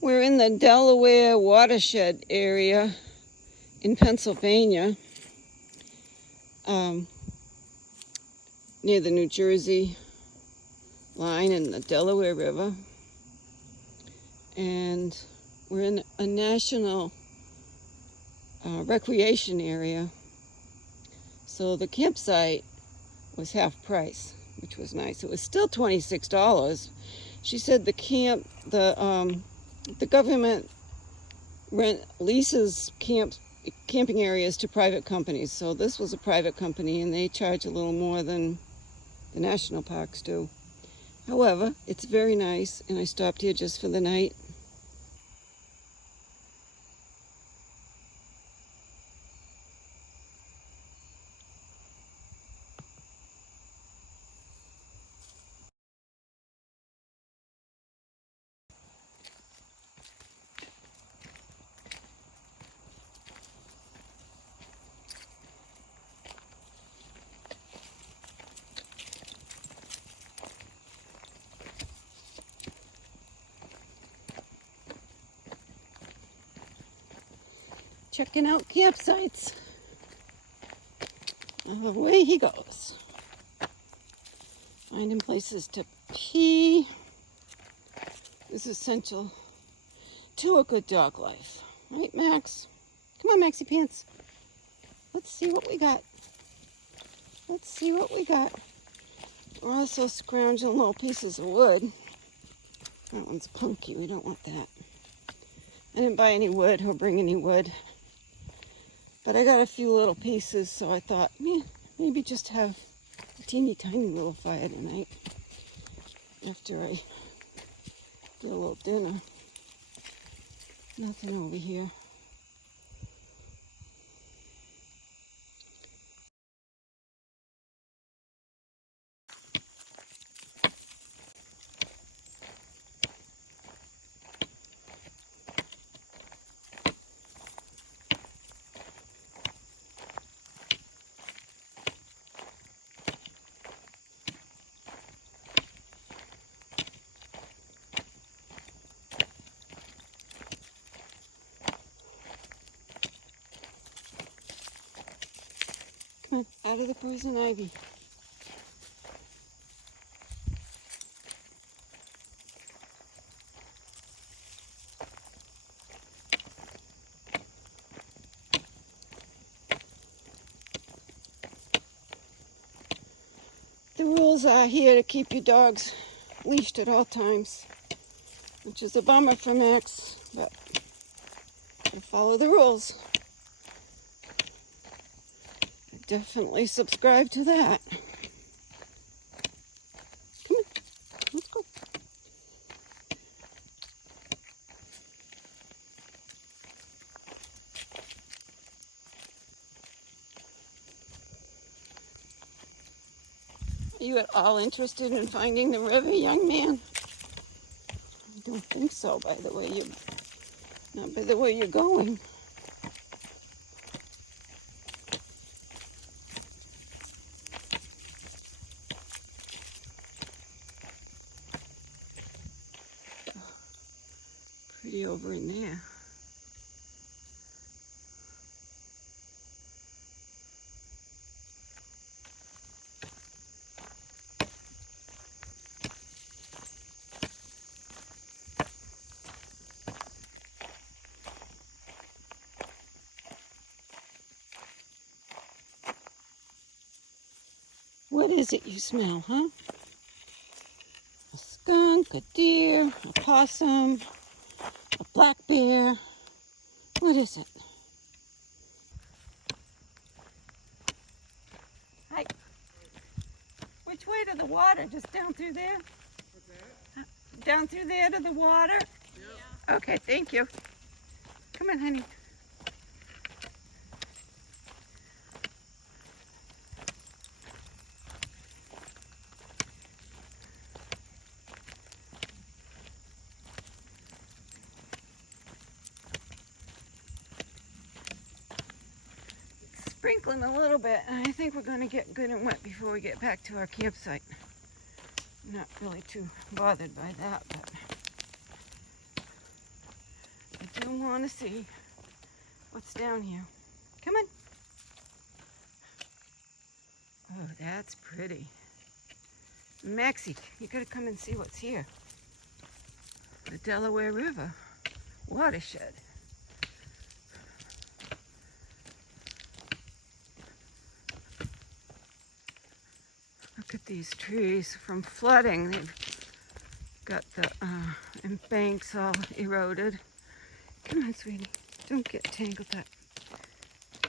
We're in the Delaware watershed area in Pennsylvania, near the New Jersey line and the Delaware River. And we're in a national recreation area. So the campsite was half price, which was nice. It was still $26. She said the government leases camping areas to private companies. So this was a private company, and they charge a little more than the national parks do. However, it's very nice, and I stopped here just for the night. Checking out campsites. Away he goes. Finding places to pee is essential to a good dog life. Right, Max? Come on, Maxie Pants. Let's see what we got. Let's see what we got. We're also scrounging little pieces of wood. That one's punky. We don't want that. I didn't buy any wood or bring any wood. But I got a few little pieces, so I thought, maybe just have a teeny tiny little fire tonight after I get a little dinner. Nothing over here. Come on, out of the poison ivy. The rules are here to keep your dogs leashed at all times, which is a bummer for Max, but I follow the rules. I definitely subscribe to that. Come on, let's go. Are you at all interested in finding the river, young man? I don't think so, not by the way you're going. Pretty over in there. What is it you smell, huh? A skunk, a deer, a possum, a black bear. What is it? Hi. Which way to the water? Just down through there? What's that? Down through there to the water? Yeah. Okay, thank you. Come on, honey. Sprinkling a little bit, and I think we're going to get good and wet before we get back to our campsite. I'm not really too bothered by that, but You want to see what's down here. Come on. Oh, that's pretty. Maxie, you gotta come and see what's here. The Delaware River watershed. Look at these trees from flooding. They've got the banks all eroded. Come on, sweetie. Don't get tangled up.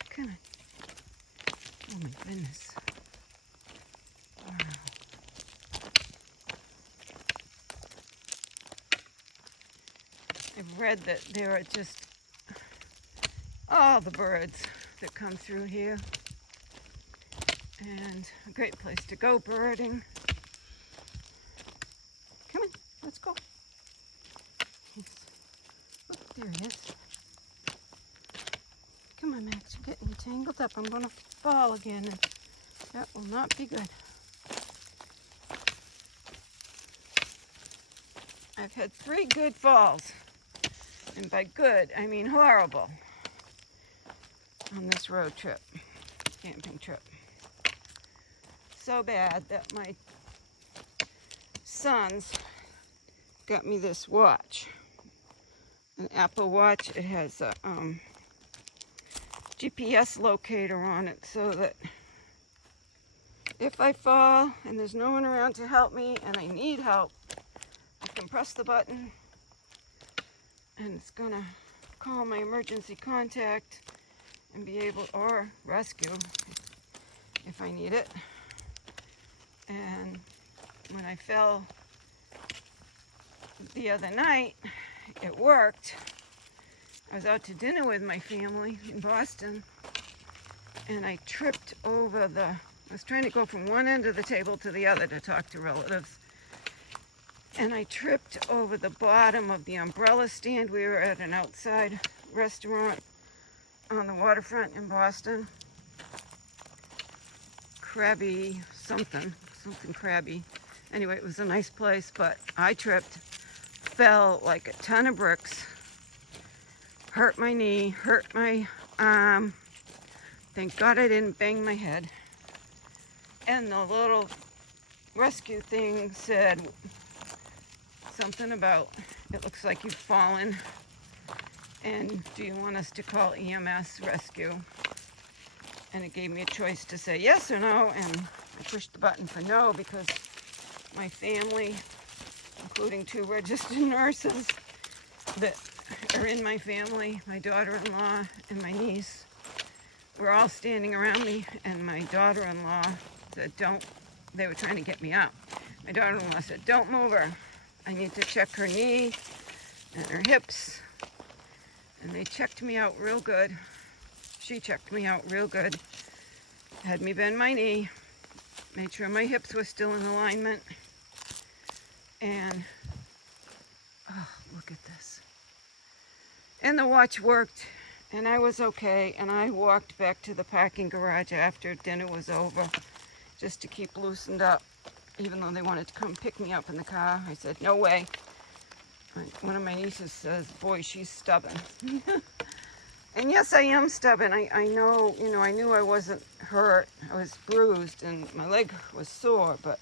Come on. Oh my goodness. Wow. I've read that there are just all the birds that come through here. And a great place to go birding. Come on, let's go. Oh, there he is. Come on, Max, you're getting tangled up. I'm going to fall again, and that will not be good. I've had 3 good falls, and by good, I mean horrible, on this road trip, camping trip. So bad that my sons got me this watch, an Apple Watch. It has a GPS locator on it so that if I fall and there's no one around to help me and I need help, I can press the button and it's gonna call my emergency contact and be able, or rescue if I need it. And when I fell the other night, it worked. I was out to dinner with my family in Boston, and I tripped over I was trying to go from one end of the table to the other to talk to relatives, and I tripped over the bottom of the umbrella stand. We were at an outside restaurant on the waterfront in Boston. Crabby something crabby. Anyway, it was a nice place, but I tripped, fell like a ton of bricks, hurt my knee, hurt my arm. Thank God I didn't bang my head. And the little rescue thing said something about, it looks like you've fallen, and do you want us to call EMS rescue? And it gave me a choice to say yes or no, and I pushed the button for no because my family, including 2 registered nurses that are in my family, my daughter-in-law and my niece, were all standing around me, and my daughter-in-law said, they were trying to get me up. My daughter-in-law said, don't move her. I need to check her knee and her hips. And they checked me out real good. She checked me out real good. Had me bend my knee, made sure my hips were still in alignment. And, oh, look at this. And the watch worked, and I was okay. And I walked back to the parking garage after dinner was over just to keep loosened up. Even though they wanted to come pick me up in the car, I said, no way. One of my nieces says, boy, she's stubborn. And yes, I am stubborn. I know, I knew I wasn't hurt. I was bruised and my leg was sore, but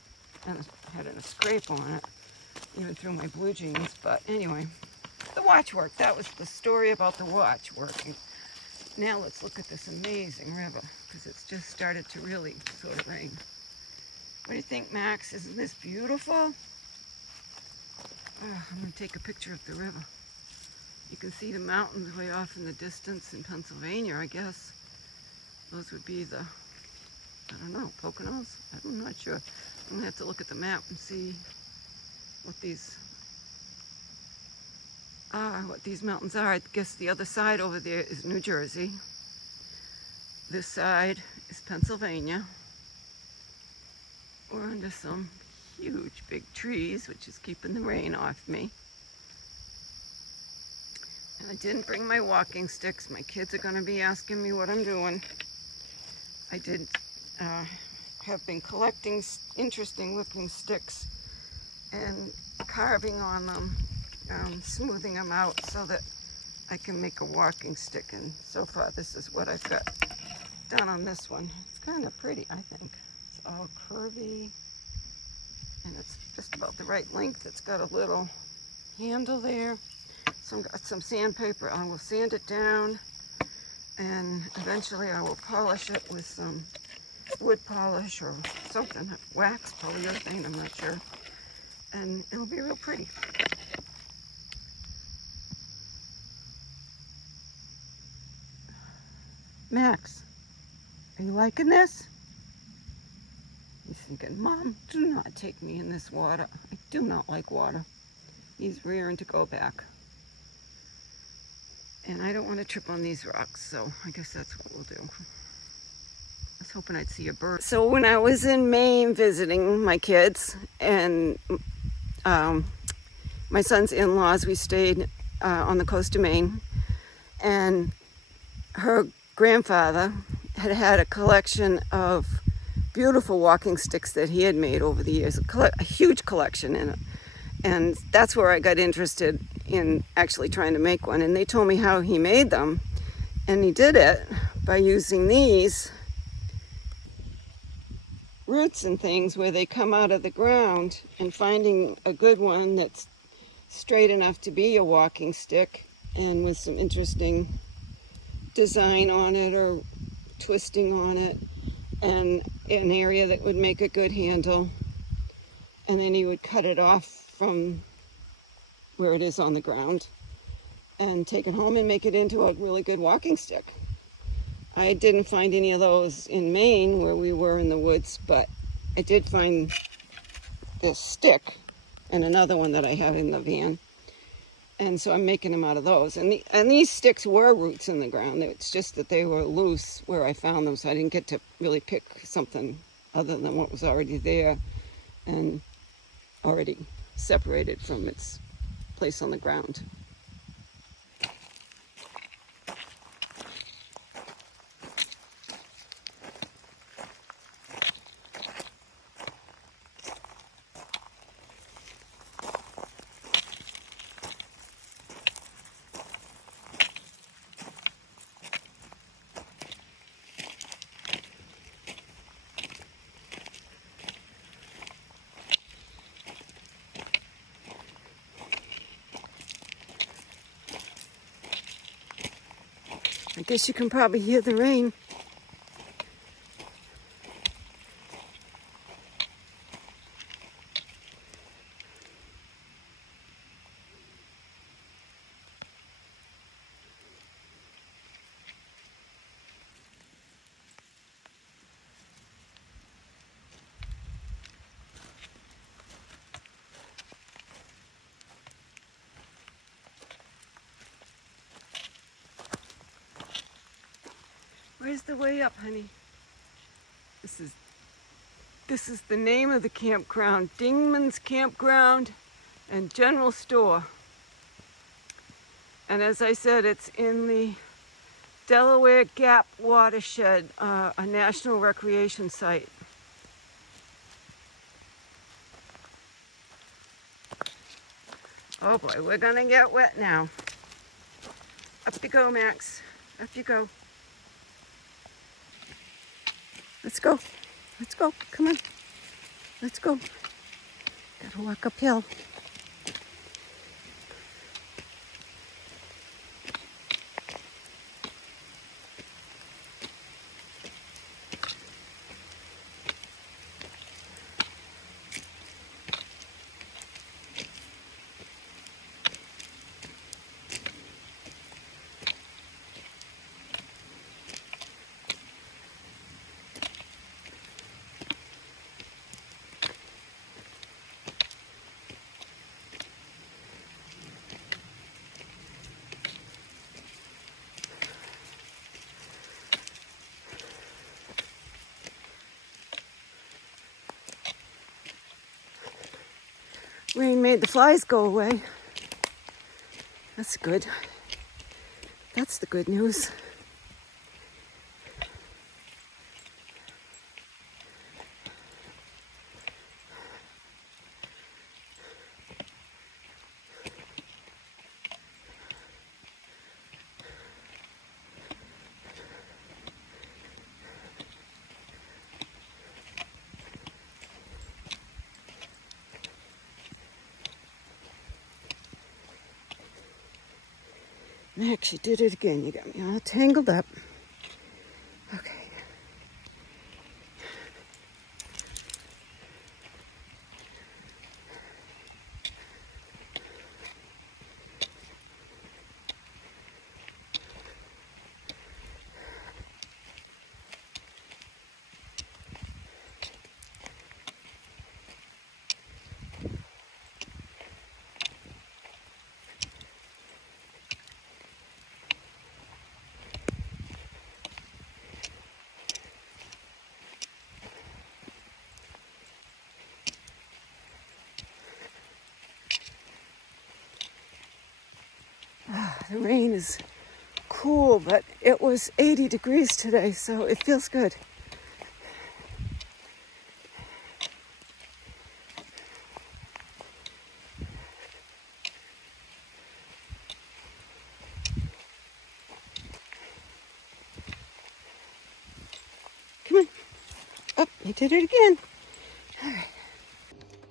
I had a scrape on it, even through my blue jeans. But anyway, the watch worked. That was the story about the watch working. Now let's look at this amazing river, because it's just started to really sort of rain. What do you think, Max? Isn't this beautiful? Oh, I'm going to take a picture of the river. You can see the mountains way off in the distance in Pennsylvania, I guess. Those would be the, I don't know, Poconos? I'm not sure. I'm going to have to look at the map and see what these mountains are. I guess the other side over there is New Jersey. This side is Pennsylvania. We're under some huge big trees, which is keeping the rain off me. And I didn't bring my walking sticks. My kids are going to be asking me what I'm doing. I did have been collecting interesting looking sticks and carving on them, smoothing them out so that I can make a walking stick, and so far this is what I've got done on this one. It's kind of pretty, I think. It's all curvy, and it's just about the right length. It's got a little handle there. So I've got some sandpaper. I will sand it down, and eventually I will polish it with some wood polish or something, wax, polyurethane, I'm not sure. And it'll be real pretty. Max, are you liking this? He's thinking, Mom, do not take me in this water. I do not like water. He's rearing to go back. And I don't want to trip on these rocks, so I guess that's what we'll do. I was hoping I'd see a bird. So when I was in Maine visiting my kids and my son's in-laws, we stayed on the coast of Maine, and her grandfather had had a collection of beautiful walking sticks that he had made over the years, a huge collection in it. And that's where I got interested in actually trying to make one. And they told me how he made them. And he did it by using these roots and things where they come out of the ground, and finding a good one that's straight enough to be a walking stick and with some interesting design on it or twisting on it, and an area that would make a good handle. And then he would cut it off from where it is on the ground and take it home and make it into a really good walking stick. I didn't find any of those in Maine where we were in the woods, but I did find this stick and another one that I have in the van. And so I'm making them out of those. And these sticks were roots in the ground. It's just that they were loose where I found them, so I didn't get to really pick something other than what was already there and already separated from its place on the ground. I guess you can probably hear the rain. Where's the way up, honey? This is the name of the campground, Dingman's Campground and General Store. And as I said, it's in the Delaware Gap watershed, a national recreation site. Oh boy, we're gonna get wet now. Up you go, Max. Up you go. Let's go. Let's go. Come on. Let's go. Gotta walk uphill. Rain made the flies go away. That's good. That's the good news. Max, you did it again. You got me all tangled up. Okay. The rain is cool, but it was 80 degrees today, so it feels good. Come on. Oh, you did it again. All right.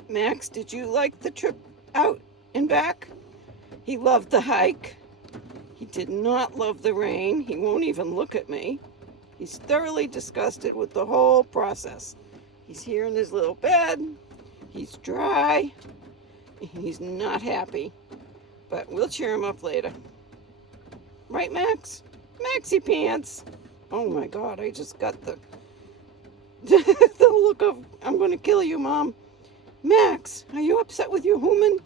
Max, did you like the trip out and back? He loved the hike. He did not love the rain. He won't even look at me. He's thoroughly disgusted with the whole process. He's here in his little bed. He's dry. He's not happy. But we'll cheer him up later. Right, Max? Maxie Pants. Oh my God, I just got the the look of, I'm going to kill you, Mom. Max, are you upset with your human?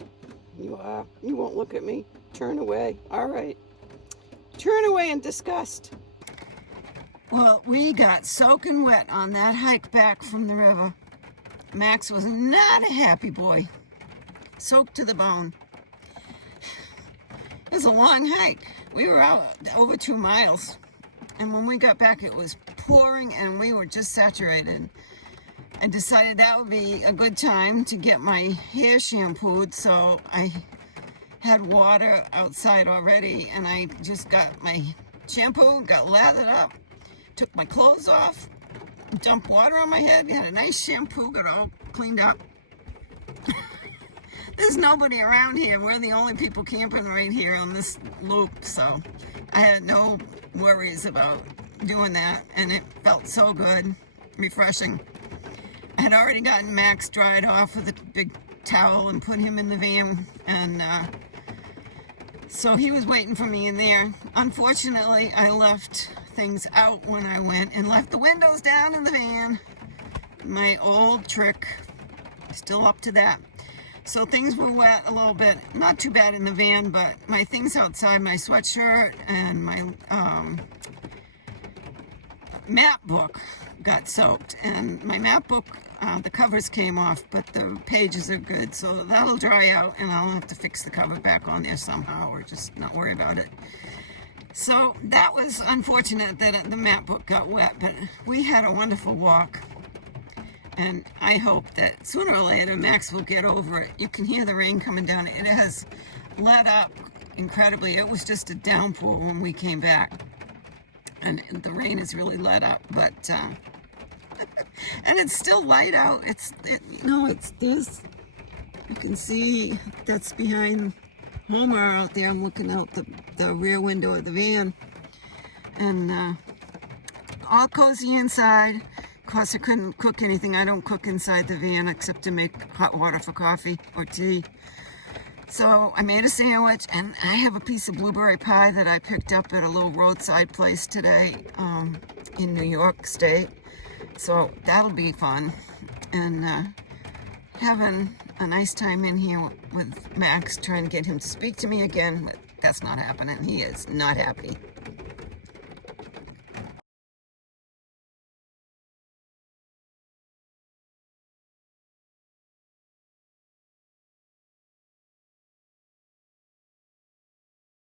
You are. You won't look at me. Turn away. All right. Turn away in disgust. Well, we got soaking wet on that hike back from the river. Max was not a happy boy. Soaked to the bone. It was a long hike. We were out over 2 miles. And when we got back, it was pouring and we were just saturated. I decided that would be a good time to get my hair shampooed, so I had water outside already, and I just got my shampoo, got lathered up, took my clothes off, dumped water on my head, had a nice shampoo, got all cleaned up. There's nobody around here. We're the only people camping right here on this loop, so I had no worries about doing that, and it felt so good, refreshing. I had already gotten Max dried off with a big towel and put him in the van, and so he was waiting for me in there. Unfortunately, I left things out when I went and left the windows down in the van. My old trick, still up to that. So things were wet a little bit, not too bad in the van, but my things outside, my sweatshirt and my map book got soaked, and my map book, the covers came off, but the pages are good, so that'll dry out and I'll have to fix the cover back on there somehow, or just not worry about it. So that was unfortunate that the map book got wet, but we had a wonderful walk, and I hope that sooner or later Max will get over it. You can hear the rain coming down. It has let up incredibly. It was just a downpour when we came back, and the rain has really let up, but and it's still light out. It's this. You can see that's behind Homer out there. I'm looking out the rear window of the van, and all cozy inside. Of course, I couldn't cook anything. I don't cook inside the van except to make hot water for coffee or tea. So I made a sandwich, and I have a piece of blueberry pie that I picked up at a little roadside place today in New York State. So that'll be fun. And having a nice time in here with Max, trying to get him to speak to me again, but that's not happening. He is not happy.